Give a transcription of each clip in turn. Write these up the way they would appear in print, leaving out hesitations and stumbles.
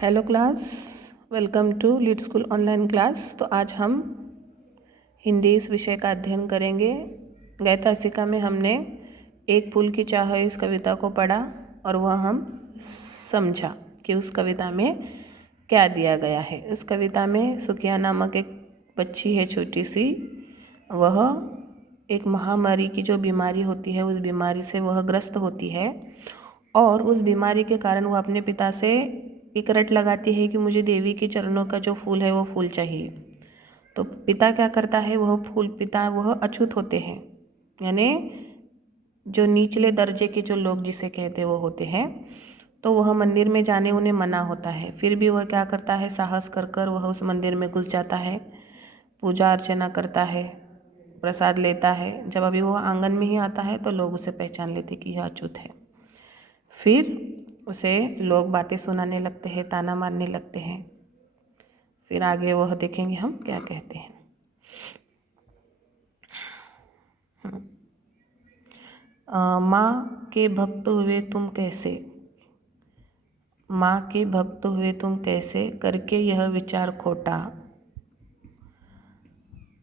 Hello class, welcome to lead school online class. तो आज हम हिंदी इस विषय का अध्ययन करेंगे। गैतासिका में हमने एक फूल की चाह इस कविता को पढ़ा और वह हम समझा कि उस कविता में क्या दिया गया है। उस कविता में सुकिया नामक एक बच्ची है छोटी सी, वह एक महामारी की जो बीमारी होती है उस बीमारी से वह ग्रस्त होती है और उस बीमारी के कारण वह अपने पिता से एक रट लगाती है कि मुझे देवी के चरणों का जो फूल है वो फूल चाहिए। तो पिता क्या करता है, वह अछूत होते हैं, यानी जो निचले दर्जे के जो लोग जिसे कहते वो होते हैं। तो वह मंदिर में जाने उन्हें मना होता है, फिर भी वह क्या करता है, साहस कर वह उस मंदिर में घुस जाता है, पूजा अर्चना करता है, प्रसाद लेता है। जब अभी वह आंगन में ही आता है तो लोग उसे पहचान लेते कि यह अछूत है। फिर उसे लोग बातें सुनाने लगते हैं, ताना मारने लगते हैं। फिर आगे वह देखेंगे हम क्या कहते हैं। माँ के भक्त हुए तुम कैसे, माँ के भक्त हुए तुम कैसे, करके यह विचार खोटा,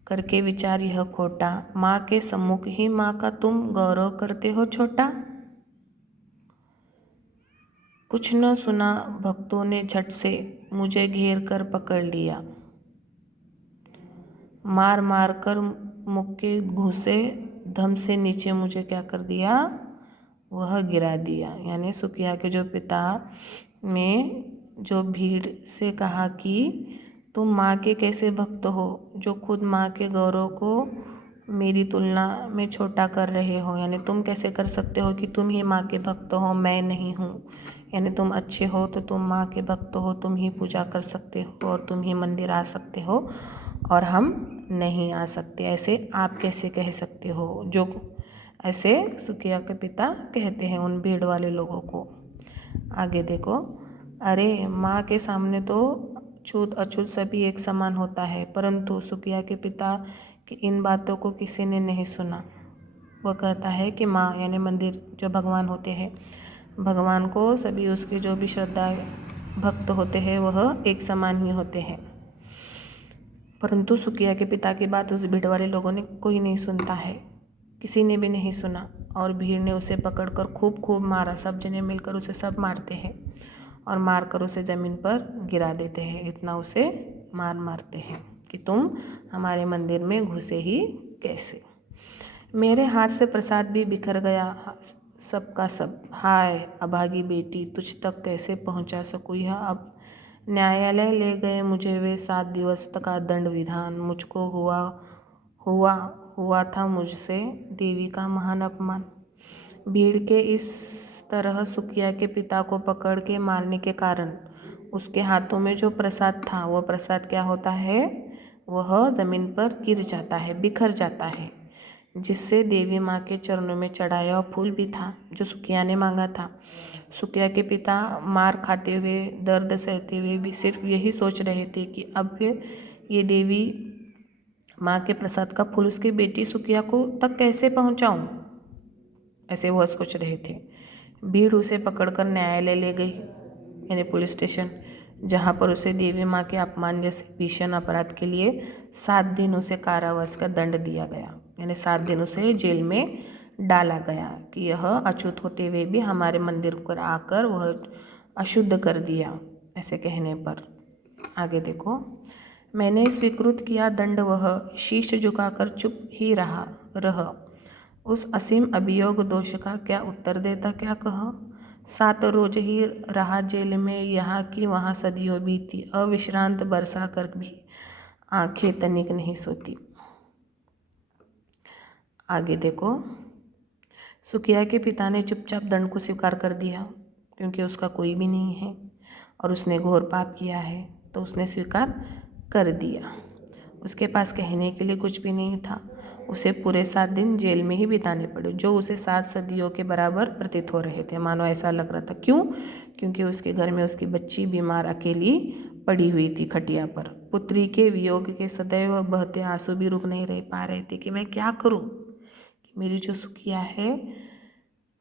करके विचार यह खोटा। माँ के सम्मुख ही माँ का तुम गौरव करते हो छोटा। कुछ न सुना भक्तों ने झट से मुझे घेर कर पकड़ लिया, मार मार कर मुक्के घुसे धम से नीचे मुझे क्या कर दिया, वह गिरा दिया। यानी सुकिया के जो पिता में जो भीड़ से कहा कि तुम माँ के कैसे भक्त हो, जो खुद माँ के गौरव को मेरी तुलना में छोटा कर रहे हो। यानी तुम कैसे कर सकते हो कि तुम ही माँ के भक्त हो, मैं नहीं हूँ। यानी तुम अच्छे हो तो तुम माँ के भक्त हो, तुम ही पूजा कर सकते हो और तुम ही मंदिर आ सकते हो और हम नहीं आ सकते, ऐसे आप कैसे कह सकते हो। जो ऐसे सुकिया के पिता कहते हैं उन भीड़ वाले लोगों को। आगे देखो, अरे माँ के सामने तो छूत अछूत सभी एक समान होता है, परंतु सुकिया के पिता की इन बातों को किसी ने नहीं सुना। वह कहता है कि माँ यानी मंदिर जो भगवान होते हैं, भगवान को सभी उसके जो भी श्रद्धा भक्त होते हैं वह एक समान ही होते हैं। परंतु सुकिया के पिता की बात उस भीड़ वाले लोगों ने कोई नहीं सुनता है, किसी ने भी नहीं सुना। और भीड़ ने उसे पकड़कर खूब मारा, सब जने मिलकर उसे सब मारते हैं और मारकर उसे ज़मीन पर गिरा देते हैं। इतना उसे मारते हैं कि तुम हमारे मंदिर में घुसे ही कैसे। मेरे हाथ से प्रसाद भी बिखर गया सबका सब, हाय अभागी बेटी तुझ तक कैसे पहुंचा सकूँ यह अब। न्यायालय ले गए मुझे वे 7 दिवस का दंड विधान, मुझको हुआ था मुझसे देवी का महान अपमान। भीड़ के इस तरह सुकिया के पिता को पकड़ के मारने के कारण उसके हाथों में जो प्रसाद था वह प्रसाद क्या होता है, वह ज़मीन पर गिर जाता है, बिखर जाता है, जिससे देवी माँ के चरणों में चढ़ाया हुआ फूल भी था जो सुकिया ने मांगा था। सुकिया के पिता मार खाते हुए, दर्द सहते हुए भी सिर्फ यही सोच रहे थे कि अब ये देवी माँ के प्रसाद का फूल उसकी बेटी सुकिया को तक कैसे पहुँचाऊँ, ऐसे वह सोच रहे थे। भीड़ उसे पकड़कर न्यायालय ले गई, यानी पुलिस स्टेशन, जहाँ पर उसे देवी माँ के अपमान जैसे भीषण अपराध के लिए 7 दिन उसे कारावास का दंड दिया गया। यानी 7 दिन उसे जेल में डाला गया कि यह अछूत होते हुए भी हमारे मंदिर पर आकर वह अशुद्ध कर दिया, ऐसे कहने पर। आगे देखो, मैंने स्वीकृत किया दंड, वह शीश झुकाकर चुप ही रह उस असीम अभियोग दोष का क्या उत्तर देता क्या कह। 7 रोज ही रहा जेल में, यहाँ की वहाँ सदियों बीती, अविश्रांत बरसा कर भी आंखें तनिक नहीं सोती। आगे देखो, सुकिया के पिता ने चुपचाप दंड को स्वीकार कर दिया क्योंकि उसका कोई भी नहीं है और उसने घोर पाप किया है, तो उसने स्वीकार कर दिया। उसके पास कहने के लिए कुछ भी नहीं था, उसे पूरे 7 दिन जेल में ही बिताने पड़े, जो उसे 7 सदियों के बराबर प्रतीत हो रहे थे। मानो ऐसा लग रहा था। क्यों? क्योंकि उसके घर में उसकी बच्ची बीमार अकेली पड़ी हुई थी खटिया पर। पुत्री के वियोग के सदैव बहते आंसू भी रुक नहीं रह पा रहे थे कि मैं क्या करूं कि मेरी जो सुकिया है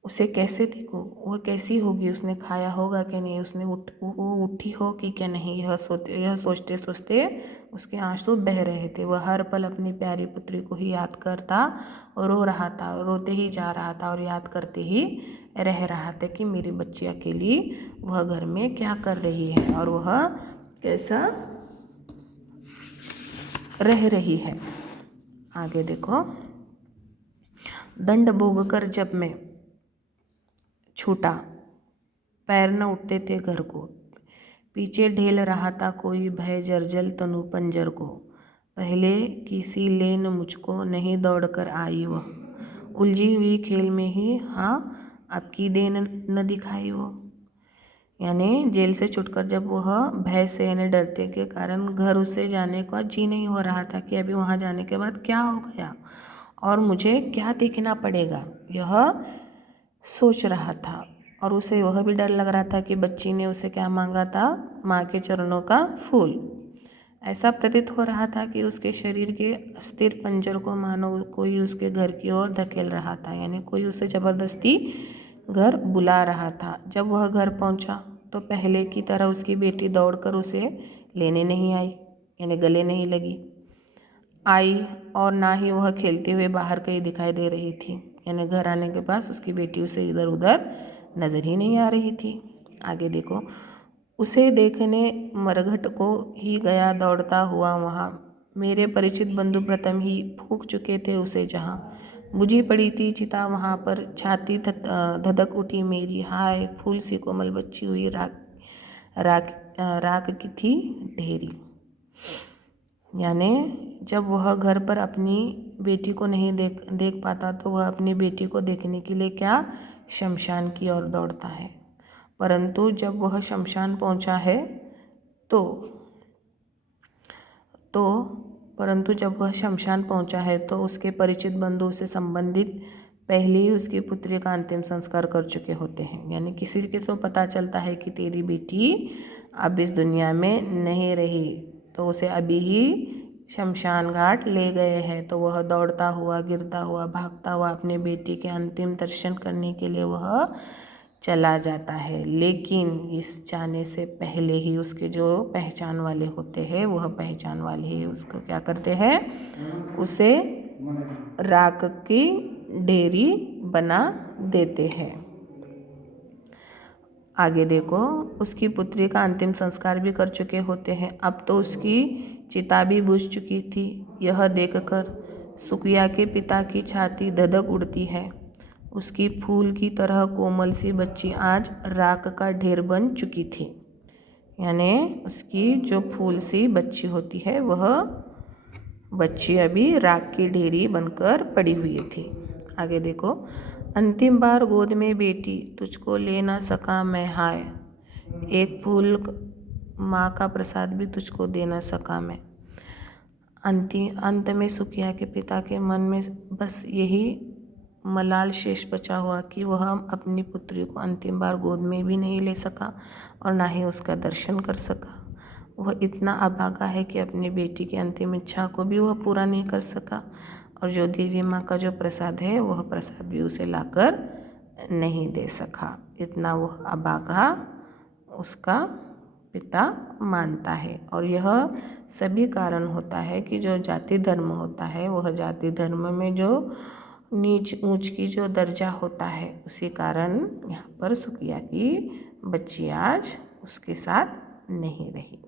उसे कैसे देखूं, वह कैसी होगी, उसने खाया होगा कि नहीं, उसने वो उठी हो कि क्या नहीं, यह सोचते सोचते उसके आंसू बह रहे थे। वह हर पल अपनी प्यारी पुत्री को ही याद करता और रो रहा था, रोते ही जा रहा था और याद करते ही रह रहा था कि मेरी बच्ची अकेली वह घर में क्या कर रही है और वह कैसा रह रही है। आगे देखो, दंड भोग कर जब मैं छूटा, पैर न उठते थे घर को, पीछे ढेल रहा था कोई भय जर्जल तनु पंजर को, पहले किसी लेन मुझको नहीं दौड़कर आई वह, उलझी हुई खेल में ही हाँ आपकी देन न दिखाई वो। यानी जेल से छुटकर जब वह भय से यानी डरते के कारण घर उसे जाने का जी नहीं हो रहा था कि अभी वहाँ जाने के बाद क्या हो गया और मुझे क्या देखना पड़ेगा, यह सोच रहा था। और उसे वह भी डर लग रहा था कि बच्ची ने उसे क्या मांगा था, माँ के चरणों का फूल। ऐसा प्रतीत हो रहा था कि उसके शरीर के अस्थिर पंजर को मानो कोई उसके घर की ओर धकेल रहा था, यानी कोई उसे ज़बरदस्ती घर बुला रहा था। जब वह घर पहुंचा तो पहले की तरह उसकी बेटी दौड़कर उसे लेने नहीं आई, यानी गले नहीं लगी आई, और ना ही वह खेलते हुए बाहर कहीं दिखाई दे रही थी, यानी घर आने के पास उसकी बेटी उसे इधर उधर नज़र ही नहीं आ रही थी। आगे देखो, उसे देखने मरघट को ही गया दौड़ता हुआ वहाँ, मेरे परिचित बंधु प्रथम ही फूंक चुके थे उसे जहाँ, बुझी पड़ी थी चिता वहाँ पर, छाती धधक उठी मेरी, हाय फूल सी कोमल बच्ची हुई राख की थी ढेरी। यानी जब वह घर पर अपनी बेटी को नहीं देख पाता तो वह अपनी बेटी को देखने के लिए क्या शमशान की ओर दौड़ता है। परंतु जब वह शमशान पहुंचा है तो उसके परिचित बंधु से संबंधित पहले ही उसकी पुत्री का अंतिम संस्कार कर चुके होते हैं। यानी किसी के तो पता चलता है कि तेरी बेटी अब इस दुनिया में नहीं रही, तो उसे अभी ही शमशान घाट ले गए हैं। तो वह दौड़ता हुआ, गिरता हुआ, भागता हुआ अपने बेटी के अंतिम दर्शन करने के लिए वह चला जाता है। लेकिन इस जाने से पहले ही उसके जो पहचान वाले होते हैं, वह पहचान वाले ही उसको क्या करते हैं, उसे राख की ढेरी बना देते हैं। आगे देखो, उसकी पुत्री का अंतिम संस्कार भी कर चुके होते हैं। अब तो उसकी चिता भी बुझ चुकी थी। यह देखकर सुकिया के पिता की छाती धधक उड़ती है। उसकी फूल की तरह कोमल सी बच्ची आज राख का ढेर बन चुकी थी। यानी उसकी जो फूल सी बच्ची होती है वह बच्ची अभी राख की ढेरी बनकर पड़ी हुई थी। आगे देखो, अंतिम बार गोद में बेटी तुझको ले ना सका मैं, हाय एक फूल माँ का प्रसाद भी तुझको दे ना सका मैं। अंत में सुकिया के पिता के मन में बस यही मलाल शेष बचा हुआ कि वह अपनी पुत्री को अंतिम बार गोद में भी नहीं ले सका और ना ही उसका दर्शन कर सका। वह इतना अभागा है कि अपनी बेटी की अंतिम इच्छा को भी वह पूरा नहीं कर सका, और जो देवी माँ का जो प्रसाद है वह प्रसाद भी उसे लाकर नहीं दे सका। इतना वह अभागा उसका पिता मानता है। और यह सभी कारण होता है कि जो जाति धर्म होता है, वह जाति धर्म में जो नीच ऊंच की जो दर्जा होता है, उसी कारण यहाँ पर सुकिया की बच्ची आज उसके साथ नहीं रही।